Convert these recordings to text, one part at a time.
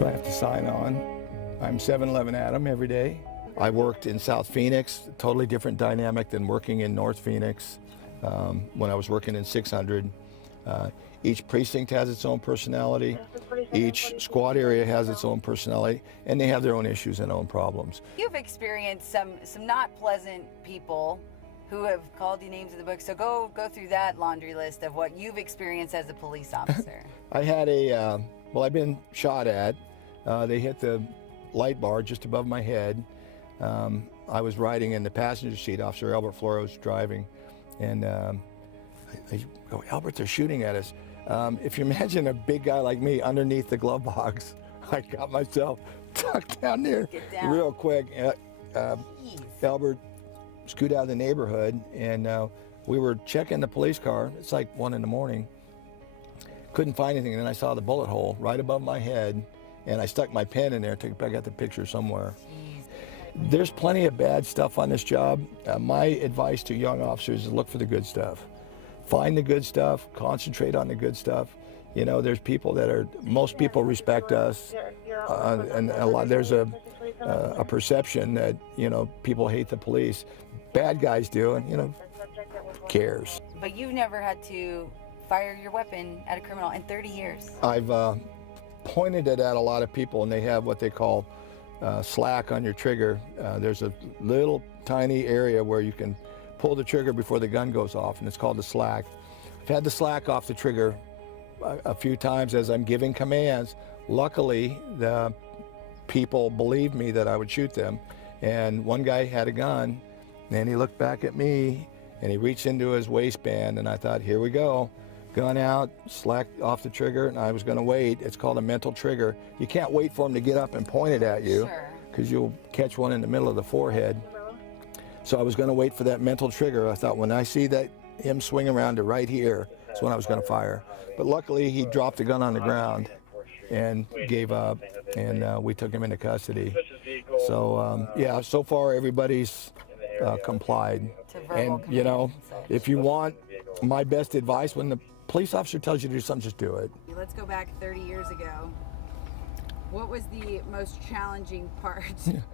So I have to sign on. I'm 7-Eleven Adam every day. I worked in South Phoenix, totally different dynamic than working in North Phoenix when I was working in 600. Each precinct has its own personality. Each squad area has its own personality, and they have their own issues and own problems. You've experienced some not pleasant people who have called you names in the book. So go through that laundry list of what you've experienced as a police officer. I had well, I've been shot at. They hit the light bar just above my head. I was riding in the passenger seat. Officer Albert Flores was driving, and I go, Albert, they're shooting at us. If you imagine a big guy like me underneath the glove box, I got myself tucked down there real quick. Albert scooted out of the neighborhood, and we were checking the police car. It's like 1 in the morning. Couldn't find anything, and then I saw the bullet hole right above my head, and I stuck my pen in there. I got the picture somewhere. There's plenty of bad stuff on this job. My advice to young officers is look for the good stuff. Find the good stuff, concentrate on the good stuff. You know, there's people most people respect us, and there's a perception that, you know, people hate the police. Bad guys do, and, you know, who cares? But you've never had to fire your weapon at a criminal in 30 years. I've pointed it at a lot of people, and they have what they call slack on your trigger. There's a little tiny area where you can pull the trigger before the gun goes off, and it's called the slack. I've had the slack off the trigger a few times as I'm giving commands. Luckily, the people believed me that I would shoot them, and one guy had a gun, and he looked back at me, and he reached into his waistband, and I thought, here we go. Gun out, slack off the trigger, and I was going to wait. It's called a mental trigger. You can't wait for him to get up and point it at you, because you'll catch one in the middle of the forehead. So I was going to wait for that mental trigger. I thought, when I see him swing around to right here, that's when I was going to fire. But luckily, he dropped the gun on the ground and gave up, and we took him into custody. So yeah, so far everybody's complied. And you know, if you want my best advice, when the police officer tells you to do something, just do it. Let's go back 30 years ago. What was the most challenging part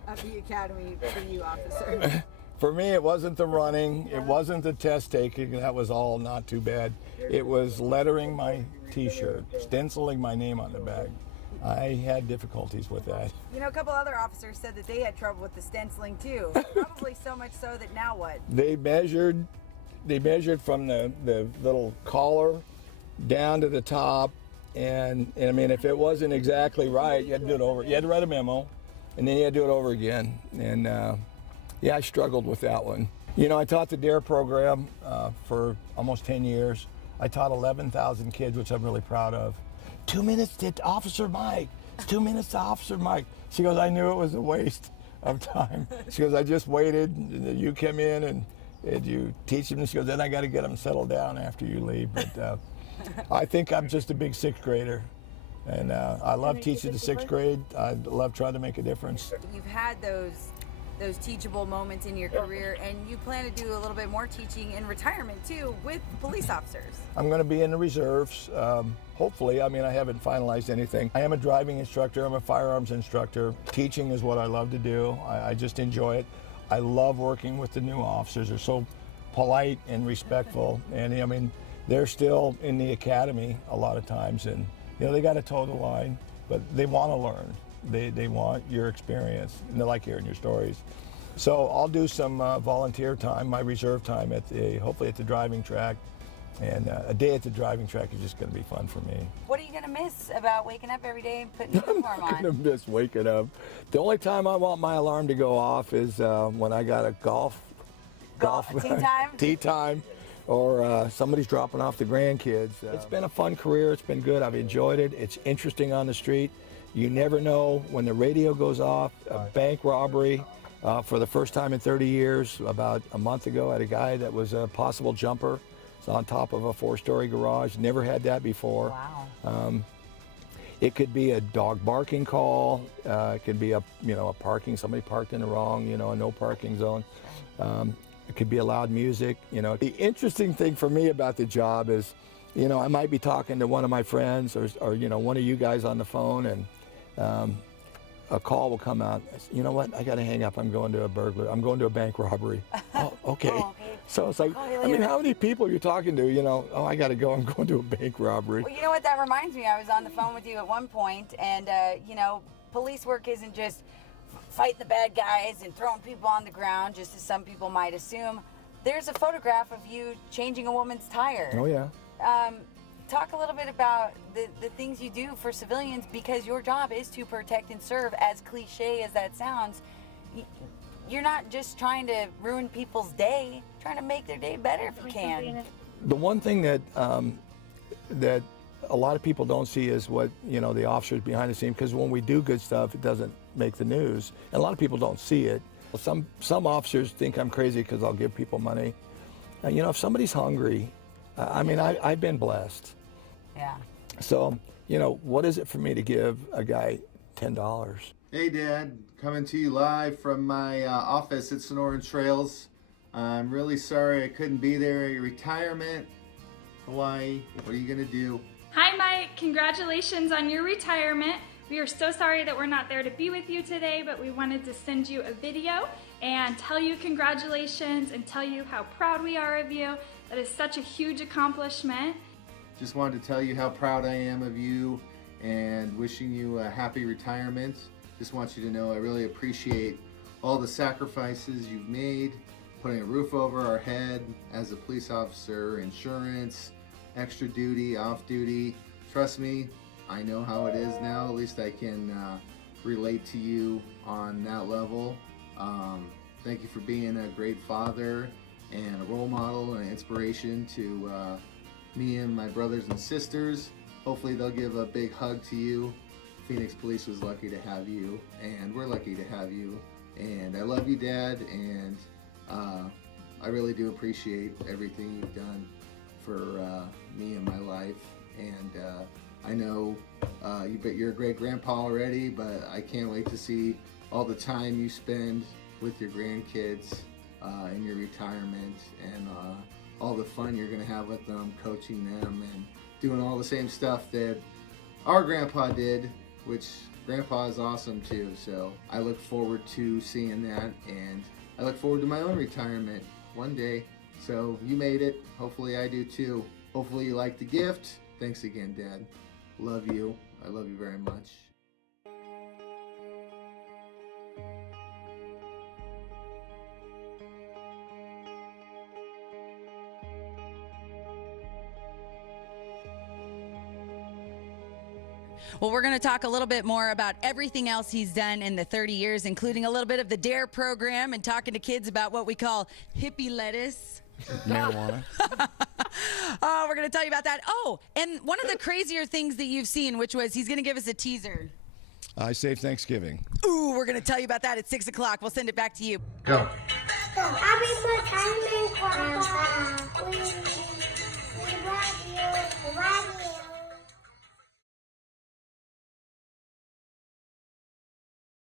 of the academy for you, officer? For me, it wasn't the running, it wasn't the test taking, that was all not too bad. It was lettering my t-shirt, stenciling my name on the back. I had difficulties with that. You know, a couple other officers said that they had trouble with the stenciling too. Probably so much so that now what? They measured from the little collar down to the top, and I mean, if it wasn't exactly right, you had to do it over. You had to write a memo, and then you had to do it over again. And yeah, I struggled with that one. You know, I taught the DARE program for almost 10 years. I taught 11,000 kids, which I'm really proud of. 2 minutes to Officer Mike. It's 2 minutes to Officer Mike. She goes, I knew it was a waste of time. She goes, I just waited. You came in and you teach them. She goes, then I got to get them settled down after you leave. But I think I'm just a big sixth grader. And I love teaching the sixth grade. I love trying to make a difference. You've had those teachable moments in your career, and you plan to do a little bit more teaching in retirement too with police officers. I'm going to be in the reserves, hopefully. I mean, I haven't finalized anything. I am a driving instructor, I'm a firearms instructor. Teaching is what I love to do. I just enjoy it. I love working with the new officers. They're so polite and respectful, and I mean, they're still in the academy a lot of times, and you know, they got to toe the line, but they want to learn. They want your experience, and they like hearing your stories. So I'll do some volunteer time, my reserve time, hopefully at the driving track. And a day at the driving track is just going to be fun for me. What are you going to miss about waking up every day and putting the uniform on? I'm going to miss waking up. The only time I want my alarm to go off is when I got a golf tea time? Tea time, or somebody's dropping off the grandkids. It's been a fun career. It's been good. I've enjoyed it. It's interesting on the street. You never know when the radio goes off. A bank robbery for the first time in 30 years. About a month ago, I had a guy that was a possible jumper. It's on top of a 4-story garage. Never had that before. Wow. It could be a dog barking call. It could be somebody parked in the wrong, a no parking zone. It could be a loud music. The interesting thing for me about the job is, I might be talking to one of my friends or one of you guys on the phone, and a call will come out. You know what? I got to hang up. I'm going to a burglar. I'm going to a bank robbery. Oh, okay. Oh, okay. So it's like, Call you I mean, later. how many people you're talking to? You know, oh, I got to go. I'm going to a bank robbery. Well, you know what that reminds me? I was on the phone with you at one point, and you know, police work isn't just fighting the bad guys and throwing people on the ground, just as some people might assume. There's a photograph of you changing a woman's tire. Oh yeah. Talk a little bit about the things you do for civilians, because your job is to protect and serve. As cliche as that sounds, you're not just trying to ruin people's day, trying to make their day better if you can. The one thing that that a lot of people don't see is what, you know, the officers behind the scene, because when we do good stuff, it doesn't make the news, and a lot of people don't see it. Some officers think I'm crazy because I'll give people money. You know, if somebody's hungry, I mean, I've been blessed. Yeah. So, you know, what is it for me to give a guy $10? Hey Dad, coming to you live from my office at Sonoran Trails. I'm really sorry I couldn't be there at your retirement. Hawaii, what are you gonna do? Hi Mike, congratulations on your retirement. We are so sorry that we're not there to be with you today, but we wanted to send you a video and tell you congratulations and tell you how proud we are of you. That is such a huge accomplishment. Just wanted to tell you how proud I am of you and wishing you a happy retirement. Just want you to know I really appreciate all the sacrifices you've made, putting a roof over our head as a police officer, insurance, extra duty, off duty. Trust me, I know how it is now. At least I can relate to you on that level. Thank you for being a great father and a role model and an inspiration to me and my brothers and sisters. Hopefully they'll give a big hug to you. Phoenix Police was lucky to have you, and we're lucky to have you. And I love you, Dad, and I really do appreciate everything you've done for me and my life. And I know you're a great grandpa already, but I can't wait to see all the time you spend with your grandkids in your retirement, and all the fun you're gonna have with them, coaching them and doing all the same stuff that our grandpa did, which grandpa is awesome too. So I look forward to seeing that, and I look forward to my own retirement one day. So you made it. Hopefully I do too. Hopefully you like the gift. Thanks again, Dad. Love you. I love you very much. Well, we're going to talk a little bit more about everything else he's done in the 30 years, including a little bit of the DARE program and talking to kids about what we call hippie lettuce. Marijuana. Oh, we're going to tell you about that. Oh, and one of the crazier things that you've seen, which was he's going to give us a teaser. I saved Thanksgiving. Ooh, we're going to tell you about that at 6 o'clock. We'll send it back to you. Go. Happy retirement, Grandpa.